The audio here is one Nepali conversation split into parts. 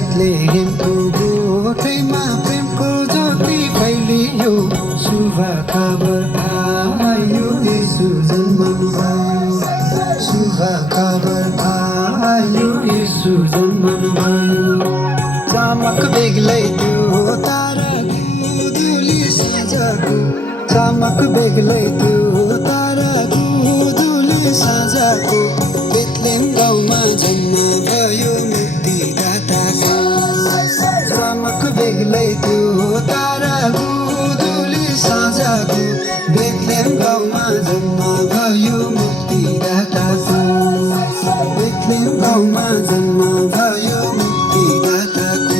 बेथलेहेमको गोठैमा प्रेमको ज्योति फैलियो शुभ खबर आयो यीशु जन्मनुभयो शुभ खबर आयो यीशु जन्मनुभयो चमक बेग्लै त्यो ताराको दुली साँझको चमक बेग्लै त्यो ताराको दुली साँझको बेथलेहेम गाउँमा जन्म भयो मुक्तिदाताको चमक बेग्लै त्यो ताराको दुली साँझको बेथलेहेम गाउँमा जन्म भयो मुक्तिदाताको बेथलेहेम गाउँमा जन्म भयो मुक्तिदाताको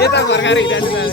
यता फर्काएर हिँड्दा